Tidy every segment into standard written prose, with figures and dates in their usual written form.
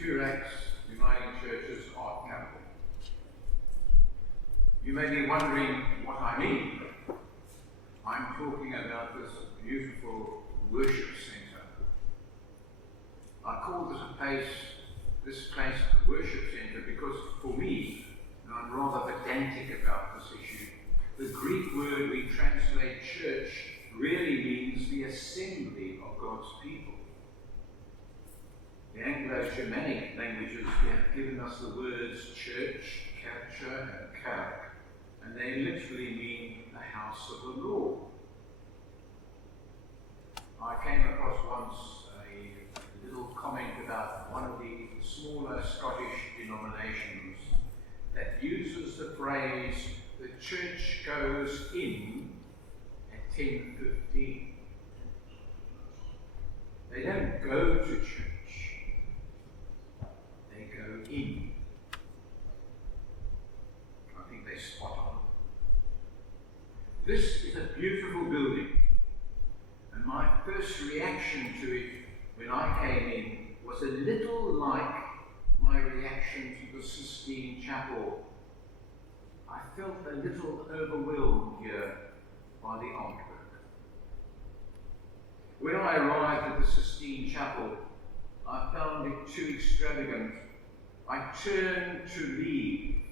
Toorak's Uniting Church's art capital. You may be wondering what I mean. I'm talking about this beautiful worship centre. I call this place a worship centre because for me, and I'm rather pedantic about this issue, the Greek word we translate church really means the assembly of God's people. The Anglo-Germanic languages have given us the words church, Kirche, and Kerk, and they literally mean the house of the Lord. I came across once a little comment about one of the smaller Scottish denominations that uses the phrase, the church goes in at 10:15. They don't go to church, they go in. I think they're spot on. This is a beautiful building, and my first reaction to it when I came in was a little like my reaction to the Sistine Chapel. I felt a little overwhelmed here by the artwork. When I arrived at the Sistine Chapel, I found it too extravagant. I turned to leave.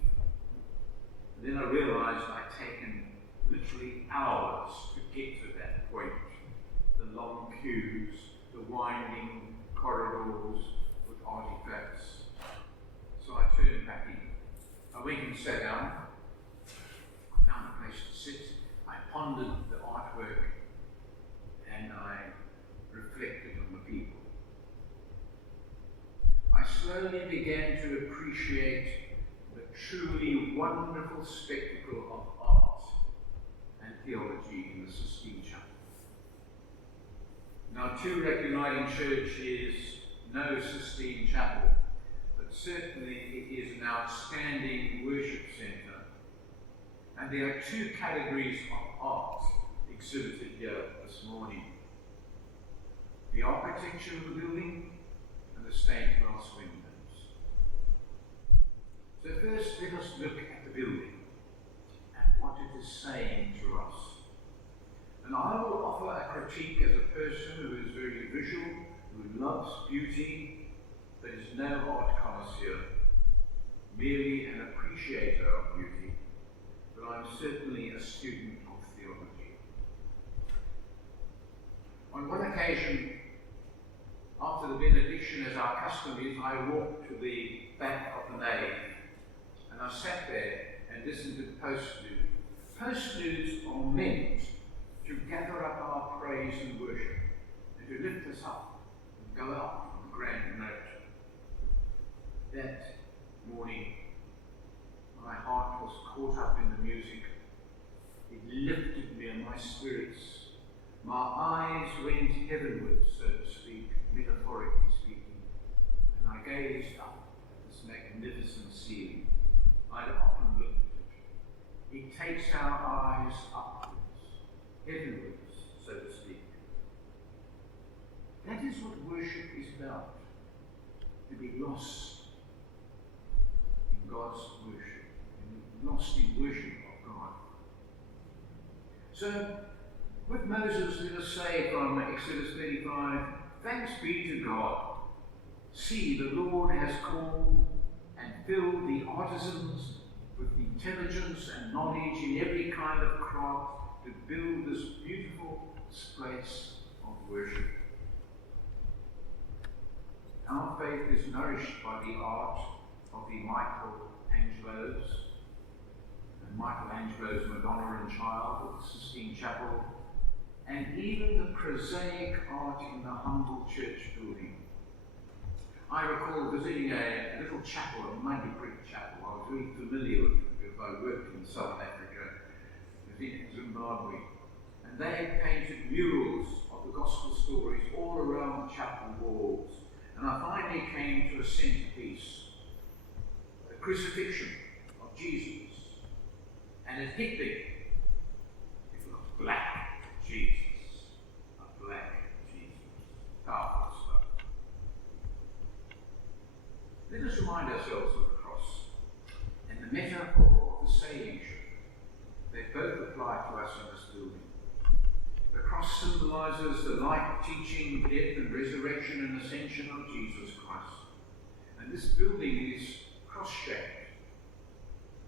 And then I realized I'd taken literally hours to get to that point. The long queues, the winding corridors with artifacts. So I turned back in. I went and sat down. I found a place to sit. I pondered the artwork and I reflected on the people. I slowly began to appreciate the truly wonderful spectacle of art and theology in the Sistine Chapel. Now, Toorak Uniting Church is no Sistine Chapel, but certainly it is an outstanding worship centre. And there are two categories of art exhibited here this morning. The architecture of the building and the stained glass windows. So first, let us look at the building and what it is saying to us. And I will offer a critique as a person who is very visual, who loves beauty, but is no art connoisseur, merely an appreciator of beauty, but I'm certainly a student of theology. On one occasion, after the benediction, as our custom is, I walked to the back of the nave, and I sat there and listened to postlude. Postludes are meant to gather up our praise and worship, and to lift us up and go out on a grand note. That morning, my heart was caught up in the music. It lifted me and my spirits. My eyes went heavenward, so to speak, metaphorically speaking, and I gazed up at this magnificent scene. I'd often looked at it. It takes our eyes upwards, heavenwards, so to speak. That is what worship is about, to be lost in God's worship, and lost in worship of God. So, with Moses, let us say from Exodus 35, thanks be to God. See, the Lord has called and filled the artisans with intelligence and knowledge in every kind of craft to build this beautiful place of worship. Our faith is nourished by the art of the Michelangelos, and Michelangelo's Madonna and Child at the Sistine Chapel, and even the prosaic art in the humble church building. I recall visiting a little chapel, a muddy brick chapel. I was very familiar with it because I worked in South Africa, in Zimbabwe, and they had painted murals of the gospel stories all around the chapel walls. And I finally came to a centerpiece, the crucifixion of Jesus, and it hit me. It was black Jesus, a black Jesus. Powerful stuff. us remind ourselves of the cross and the metaphor of the saying ship. They both apply to us in this building. The cross symbolizes the life, teaching, death and resurrection and ascension of Jesus Christ. And this building is cross-shaped.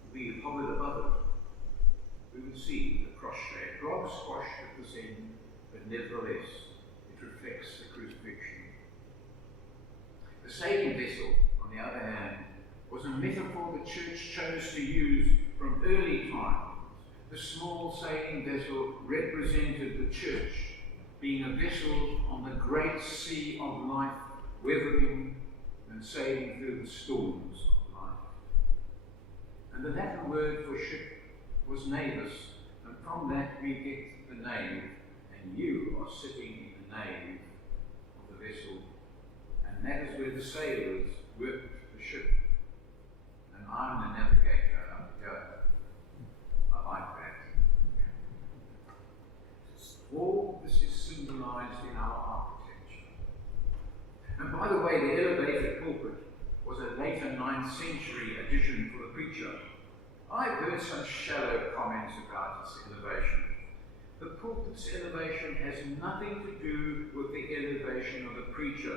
If we hovered above it, we would see the cross shape, rather squashed at this end, but nevertheless, it reflects the crucifixion. The sailing vessel, on the other hand, was a metaphor the church chose to use from early times. The small sailing vessel represented the church, being a vessel on the great sea of life, weathering and sailing through the storms of life. And the Latin word for ship was navis, and from that we get the nave, and you are sitting in the nave of the vessel, and that is where the sailors worked the ship, and I'm the navigator up here. I like that. All this is symbolized in our architecture. And by the way, the elevated pulpit was a later 9th century addition for the preacher. I've heard some shallow comments about its elevation. The pulpit's elevation has nothing to do with the elevation of the preacher.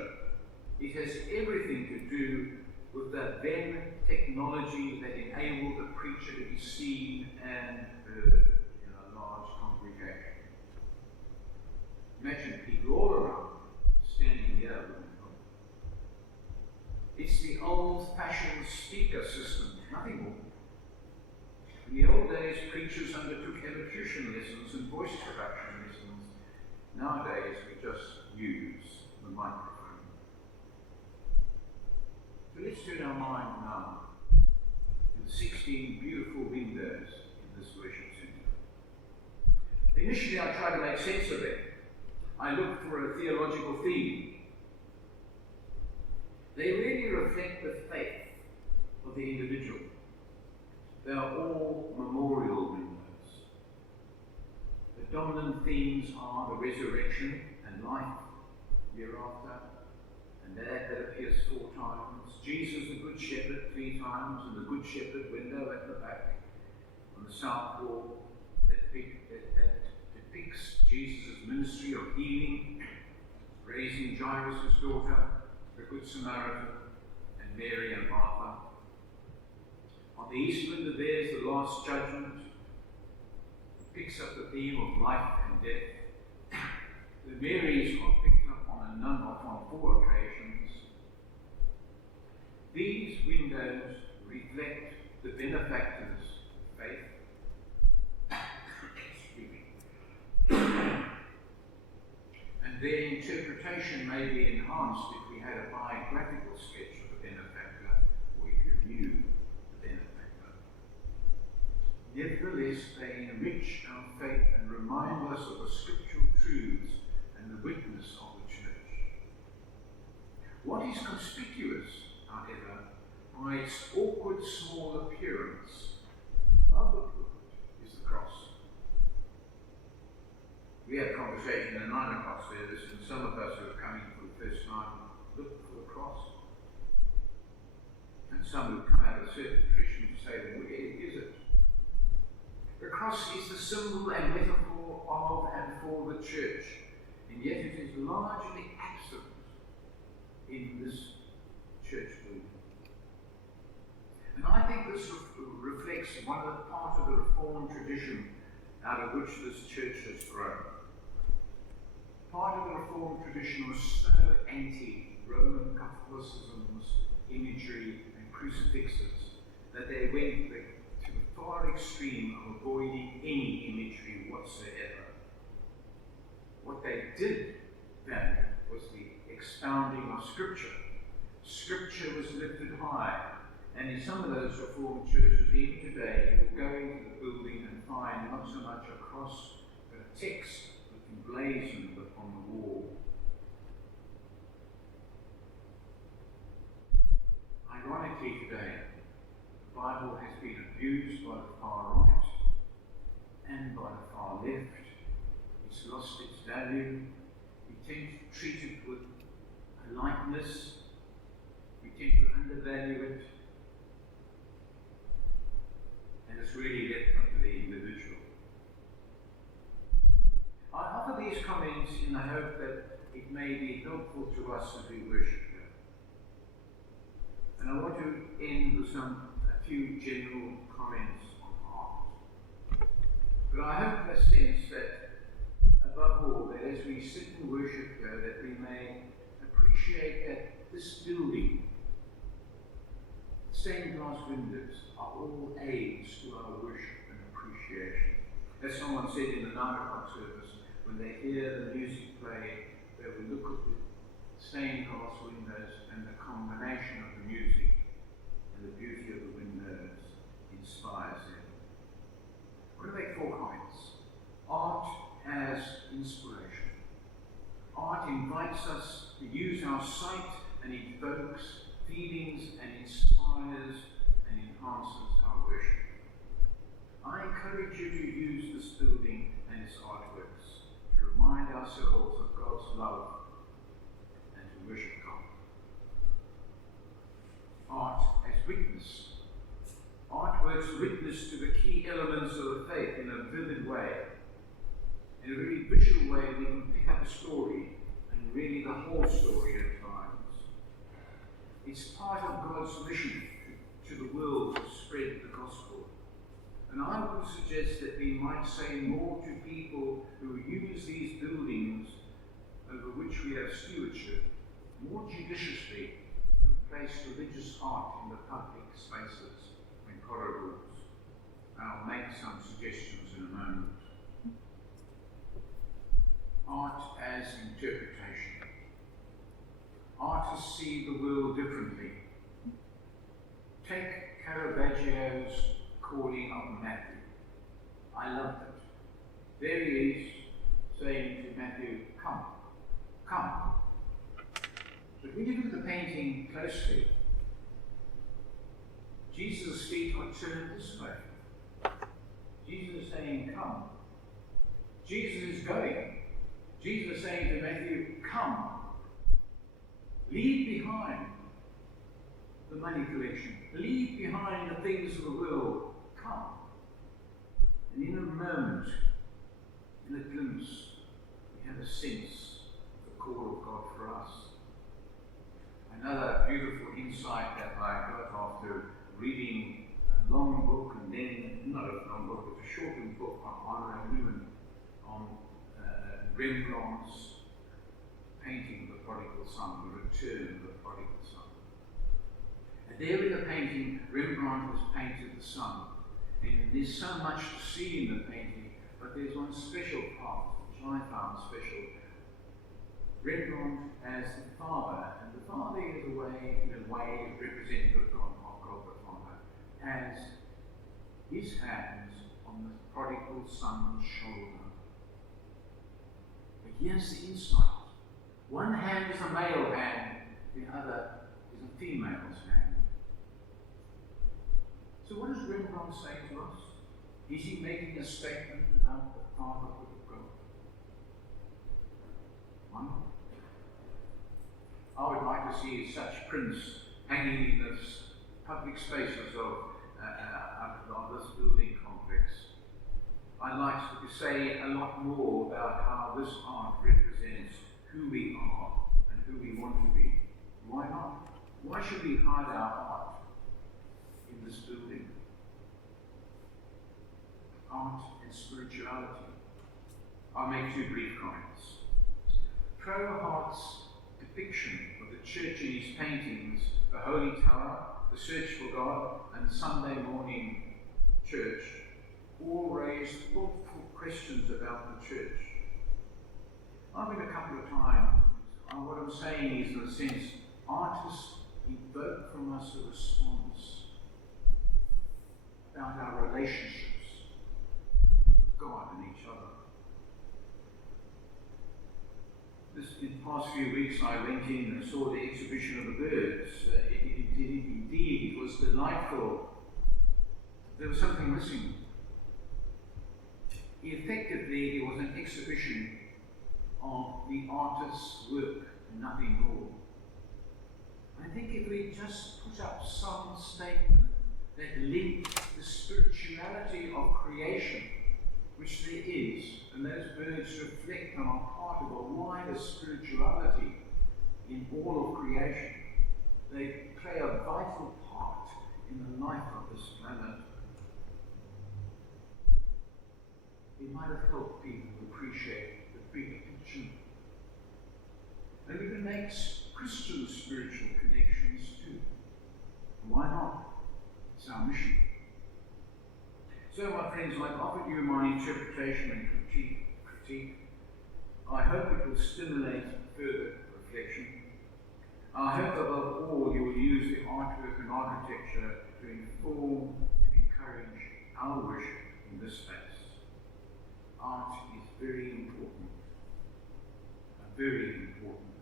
It has everything to do with the then technology that enabled the preacher to be seen and heard in a large congregation. Imagine people all around standing here. It's the old-fashioned speaker system, nothing more. In the old days, preachers undertook elocution lessons and voice production lessons. Nowadays, we just use the microphone. So let's turn our mind now to the 16 beautiful windows in this worship centre. Initially, I tried to make sense of it. I looked for a theological theme. They really reflect the faith of the individual. They are all memorial windows. The dominant themes are the resurrection and life hereafter, and that appears 4 times. Jesus the Good Shepherd 3 times, and the Good Shepherd window at the back on the south wall that depicts Jesus' ministry of healing, raising Jairus' daughter, the Good Samaritan, and Mary and Martha. On the east window there's the Last Judgment. It picks up the theme of life and death. The Marys are picked up on 4 occasions. These windows reflect the benefactors' faith. And their interpretation may be enhanced if we had a biographical sketch of the benefactor, or if you knew the benefactor. Nevertheless, they enrich our faith and remind us of the scriptural truths and the witness of the church. What is conspicuous, however, by its awkward small appearance above the pulpit is the cross. We had a conversation in the 9 o'clock service, and some of us who are coming for the first time look for the cross. And some who come out of a certain tradition to say, well, where is it? The cross is the symbol and metaphor of and for the church, and yet it is largely absent in this church building. And I think this reflects one of the part of the Reformed tradition out of which this church has grown. Part of the Reformed tradition was so anti-Roman Catholicism's imagery and crucifixes that they went to the far extreme of avoiding any imagery whatsoever. What they did then was the expounding of Scripture. Scripture was lifted high, and in some of those Reformed churches, even today, you will go into the building and find not so much a cross, but a text emblazoned upon the wall. Ironically today, the Bible has been abused by the far right and by the far left. It's lost its value. We tend to treat it with a lightness. We tend to undervalue it. it may be helpful to us as we worship here. And I want to end with a few general comments on art. But I hope in a sense that, above all, that as we sit and worship here, that we may appreciate that this building, stained glass windows, are all aids to our worship and appreciation. As someone said in the 9 o'clock service, when they hear the music play, they will look at the stained glass windows, and the combination of the music and the beauty of the windows inspires them. I want to make 4 comments. Art as inspiration. Art invites us to use our sight and evokes feelings and inspires and enhances our worship. I encourage you to use this building and its artworks to remind ourselves of God's love and to worship God. Art as witness. Artworks witness to the key elements of the faith in a vivid way. In a very visual way, we can pick up a story, and really the whole story at times. It's part of God's mission to the world to spread the gospel. And I would suggest that we might say more to people who use these buildings over which we have stewardship more judiciously and place religious art in the public spaces and corridors. And I'll make some suggestions in a moment. Art as interpretation. Artists see the world differently. Take Caravaggio's Calling of Matthew. I loved it. There he is saying to Matthew, come, come. But when you look at the painting closely, Jesus' feet are turned this way. Jesus is saying, come. Jesus is going. Jesus is saying to Matthew, come. Leave behind the money collection. Leave behind the things of the world. Come. And in a moment, in a glimpse, we have a sense of the call of God for us. Another beautiful insight that I got after reading a long book, and then, not a long book, but a shortened book on Rembrandt's painting of the prodigal son, the return of the prodigal son. And there in the painting, Rembrandt has painted the son. And there's so much to see in the painting, but there's one special part which I found special. Rembrandt as the father, and the father in a way representative of God the Father, has his hands on the prodigal son's shoulder. But here's the insight. One hand is a male hand, the other is a female's hand. So what does Rembrandt say to us? Is he making a statement about the fatherhood of God? Why not? I would like to see such prints hanging in this public spaces of this building complex. I'd like to say a lot more about how this art represents who we are and who we want to be. Why not? Why should we hide our art in this building? Art and spirituality. I'll make 2 brief comments. Pro-Hart's depiction of the church in his paintings, the Holy Tower, the Search for God, and Sunday morning church, all raised thoughtful questions about the church. I've been a couple of times, and what I'm saying is, in a sense, artists evoke from us a response about our relationships with God and each other. In the past few weeks, I went in and saw the exhibition of the birds. Indeed, it was delightful. There was something missing. Effectively, it was an exhibition of the artist's work and nothing more. I think if we just put up some statement that linked the spirituality of creation which there is, and those birds reflect and are part of a wider spirituality in all of creation. They play a vital part in the life of this planet. It might have helped people appreciate the bigger picture. And we can make Christian spiritual connections too. Why not? It's our mission. So, my friends, I've offered you my interpretation and critique. I hope it will stimulate further reflection. I hope above all you will use the artwork and architecture to inform and encourage our worship in this space. Art is very important, a very important